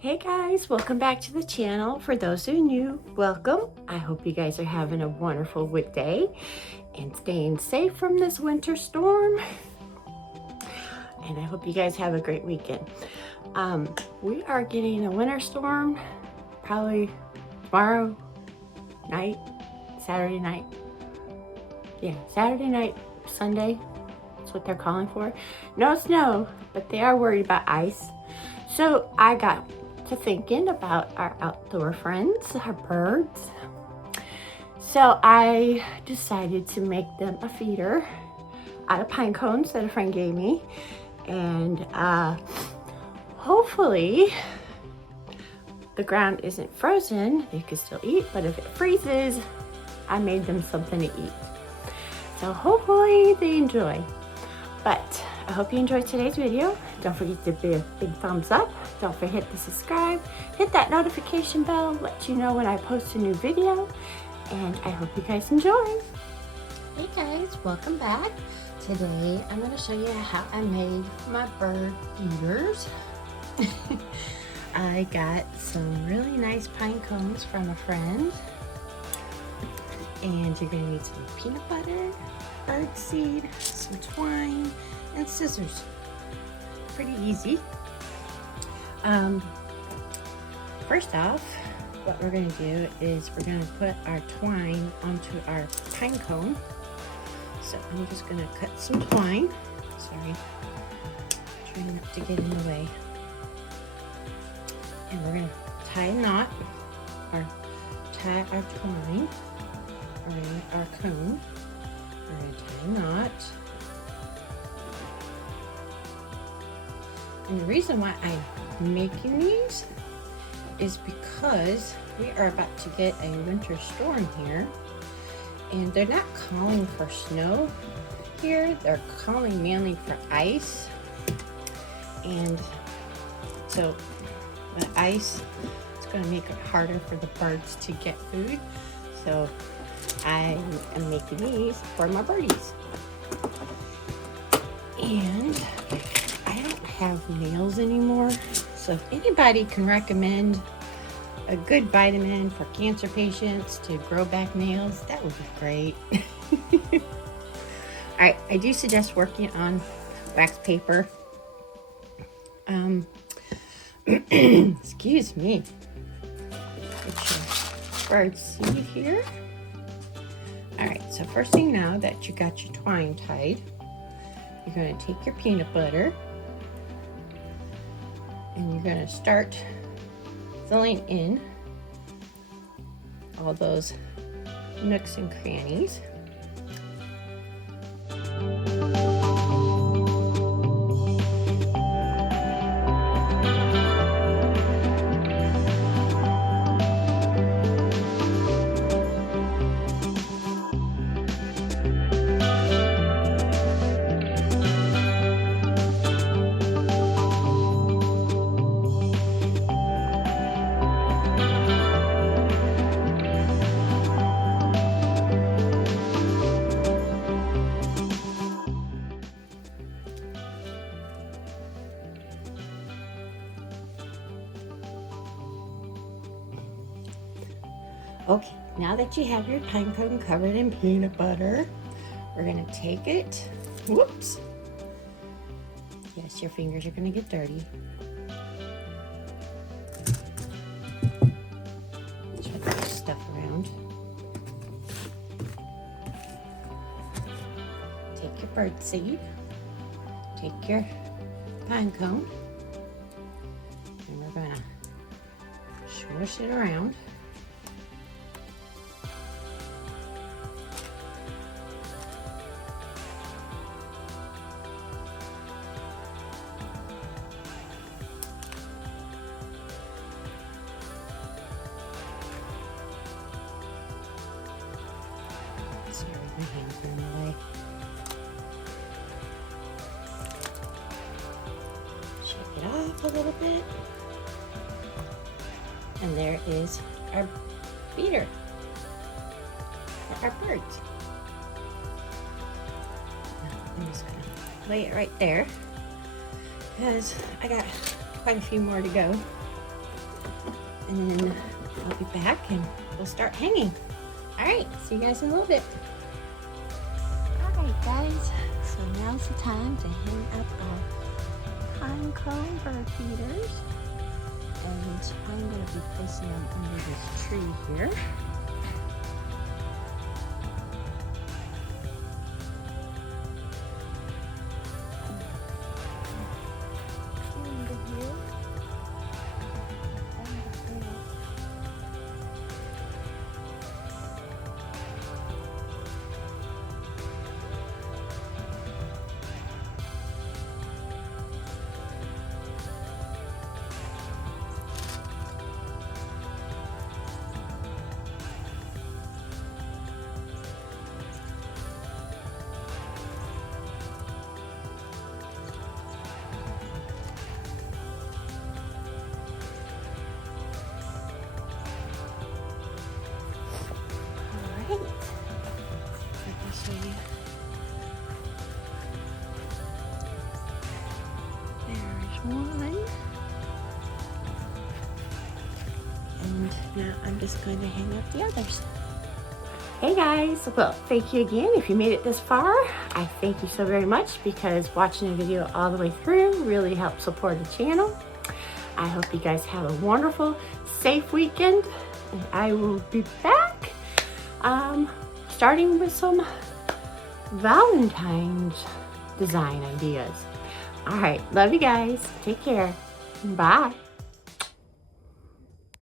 Hey guys, welcome back to the channel. For those who are new, welcome. I hope you guys are having a wonderful day and staying safe from this winter storm. And I hope you guys have a great weekend. We are getting a winter storm probably tomorrow night, Saturday night. Yeah, Saturday night, Sunday. That's what they're calling for. No snow, but they are worried about ice. So I got to thinking about our outdoor friends, our birds. So I decided to make them a feeder out of pine cones that a friend gave me. And hopefully the ground isn't frozen, they can still eat, but if it freezes, I made them something to eat. So hopefully they enjoy. But I hope you enjoyed today's video. Don't forget to give a big thumbs up. Don't forget to subscribe. Hit that notification bell, let you know when I post a new video. And I hope you guys enjoy. Hey guys, welcome back. Today I'm going to show you how I made my bird feeders. I got some really nice pine cones from a friend. And you're going to need some peanut butter, bird seed, some twine, and scissors. Pretty easy. First off, what we're going to do is we're going to put our twine onto our pine cone. So I'm just going to cut some twine. Sorry, trying not to get in the way. And we're going to tie a knot, or tie our twine around our cone. We're going to tie a knot. And the reason why I'm making these is because we are about to get a winter storm here. And they're not calling for snow here. They're calling mainly for ice. And so the ice is going to make it harder for the birds to get food. So I am making these for my birdies. And I don't have nails anymore. So if anybody can recommend a good vitamin for cancer patients to grow back nails, that would be great. Alright, I do suggest working on wax paper. Excuse me. Get your bird seed here. Alright, so first thing now that you got your twine tied, you're going to take your peanut butter and you're going to start filling in all those nooks and crannies. Okay, now that you have your pine cone covered in peanut butter, we're going to take it. Whoops. Yes, your fingers are going to get dirty. Spread this stuff around. Take your bird seed. Take your pine cone. And we're going to smush it around. Sorry, my hands are in the way. Shake it off a little bit. And there is our feeder for our birds. Now I'm just going to lay it right there because I got quite a few more to go. and then I'll be back and we'll start hanging. All right, see you guys in a little bit. All right, guys, so now's the time to hang up our pinecone bird feeders. And I'm going to be placing them under this tree here. Let me show you. There's one. And now I'm just going to hang up the others. Hey guys, well, thank you again. If you made it this far, I thank you so very much because watching the video all the way through really helps support the channel. I hope you guys have a wonderful, safe weekend, and I will be back starting with some Valentine's design ideas. All right, love you guys. Take care. Bye.